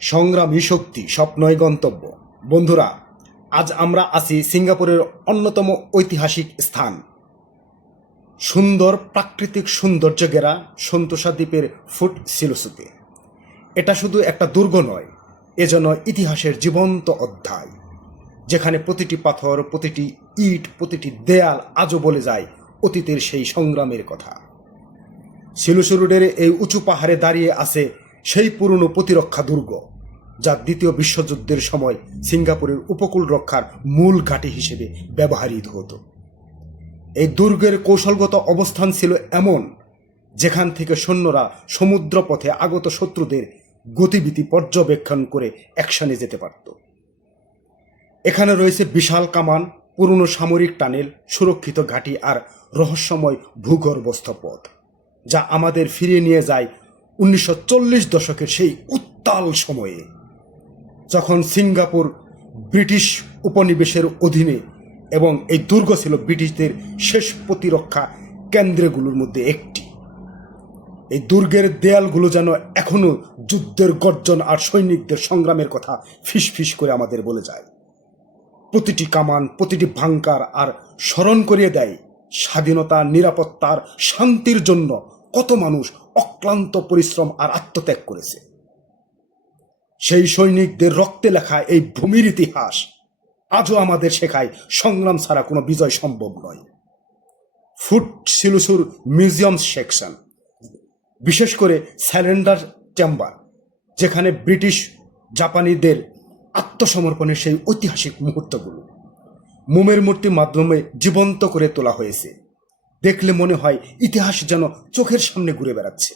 সংগ্রামী শক্তি, স্বপ্নই গন্তব্য। বন্ধুরা, আজ আমরা আছি সিঙ্গাপুরের অন্যতম ঐতিহাসিক স্থান। সুন্দর প্রাকৃতিক সৌন্দর্য ঘেরা সন্তোষা দ্বীপের ফুট সিলোসুতে এটা শুধু একটা দুর্গ নয়, এ যেন ইতিহাসের জীবন্ত অধ্যায়। যেখানে প্রতিটি পাথর, প্রতিটি ইট, প্রতিটি দেয়াল আজও বলে যায় অতীতের সেই সংগ্রামের কথা। সিলুসুরুডের এই উঁচু পাহাড়ে দাঁড়িয়ে আছে সেই পুরনো প্রতিরক্ষা দুর্গ, যা দ্বিতীয় বিশ্বযুদ্ধের সময় সিঙ্গাপুরের উপকূল রক্ষার মূল ঘাঁটি হিসেবে ব্যবহৃত হতো। এই দুর্গের কৌশলগত অবস্থান ছিল এমন, যেখান থেকে সৈন্যরা সমুদ্র পথে আগত শত্রুদের গতিবিধি পর্যবেক্ষণ করে অ্যাকশনে যেতে পারত। এখানে রয়েছে বিশাল কামান, পুরনো সামরিক টানেল, সুরক্ষিত ঘাঁটি আর রহস্যময় ভূগর্ভস্থ পথ, যা আমাদের ফিরিয়ে নিয়ে যায় উনিশশো চল্লিশ দশকের সেই উত্তাল সময়ে, যখন সিঙ্গাপুর ব্রিটিশ উপনিবেশের অধীনে এবং এই দুর্গ ছিল ব্রিটিশদের শেষ প্রতিরক্ষা কেন্দ্রগুলোর মধ্যে একটি। এই দুর্গের দেয়ালগুলো যেন এখনও যুদ্ধের গর্জন আর সৈনিকদের সংগ্রামের কথা ফিসফিস করে আমাদের বলে যায়। প্রতিটি কামান, প্রতিটি ভাঙ্কার আর স্মরণ করিয়ে দেয় স্বাধীনতা, নিরাপত্তার শান্তির জন্য কত মানুষ অক্লান্ত পরিশ্রম আর আত্মত্যাগ করেছে। সেই সৈনিকদের রক্তে লেখা এই ভূমির ইতিহাস আজও আমাদের শেখায়, সংগ্রাম ছাড়া কোনো বিজয় সম্ভব নয়। ফুট সিলুসুর মিউজিয়াম সেকশন, বিশেষ করে স্যালেন্ডার চেম্বার, যেখানে ব্রিটিশ জাপানিদের আত্মসমর্পণের সেই ঐতিহাসিক মুহূর্তগুলো, মোমের মূর্তির মাধ্যমে জীবন্ত করে তোলা হয়েছে। দেখলে মনে হয় ইতিহাস যেন চোখের সামনে ঘুরে বেড়াচ্ছে।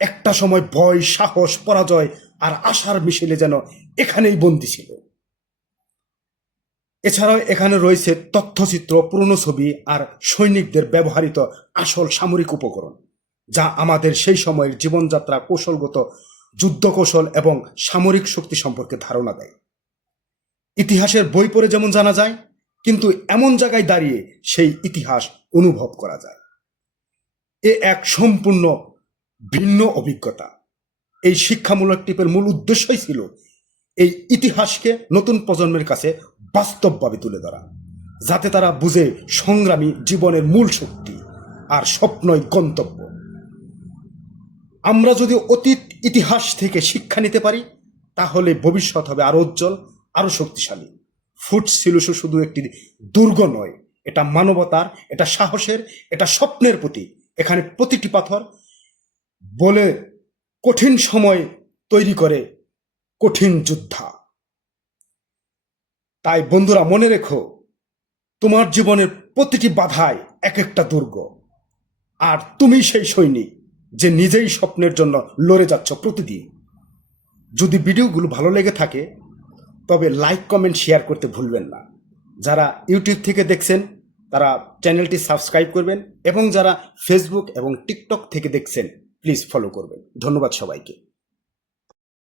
একটা সময় ভয়, সাহস, পরাজয় আর আশার মিশেলে যেন এখানেই বন্দী ছিল। এছাড়াও এখানে রয়েছে তথ্যচিত্র, পুরনো ছবি আর সৈনিকদের ব্যবহৃত আসল সামরিক উপকরণ, যা আমাদের সেই সময়ের জীবনযাত্রা কৌশলগত যুদ্ধ কৌশল এবং সামরিক শক্তি সম্পর্কে ধারণা দেয়। ইতিহাসের বই পড়ে যেমন জানা যায়, কিন্তু এমন জায়গায় দাঁড়িয়ে সেই ইতিহাস অনুভব করা যায়। এ এক সম্পূর্ণ ভিন্ন অভিজ্ঞতা। এই শিক্ষামূলক টিপের মূল উদ্দেশ্যই ছিল এই ইতিহাসকে নতুন প্রজন্মের কাছে বাস্তবভাবে তুলে ধরা, যাতে তারা বুঝে সংগ্রামী জীবনের মূল শক্তি আর স্বপ্নই গন্তব্য। আমরা যদি অতীত ইতিহাস থেকে শিক্ষা নিতে পারি, তাহলে ভবিষ্যৎ হবে আরও উজ্জ্বল আরও শক্তিশালী। ফুট সিলুসু শুধু একটি দুর্গ নয় এটা মানবতার, এটা সাহসের, এটা স্বপ্নের প্রতীক। এখানে প্রতিটি পাথর বলে কঠিন সময় তৈরি করে কঠিন যোদ্ধা। তাই বন্ধুরা, মনে রেখো, তোমার জীবনের প্রতিটি বাধায় এক একটা দুর্গ। আর তুমি সেই সৈনিক যে নিজেই স্বপ্নের জন্য লড়ে যাচ্ছ প্রতিদিন। যদি ভিডিওগুলো ভালো লেগে থাকে, তবে লাইক, কমেন্ট, শেয়ার করতে ভুলবেন না। যারা ইউটিউব থেকে দেখছেন তারা চ্যানেলটি সাবস্ক্রাইব করবেন এবং যারা ফেসবুক এবং টিকটক থেকে দেখছেন প্লিজ ফলো করবেন। ধন্যবাদ সবাইকে।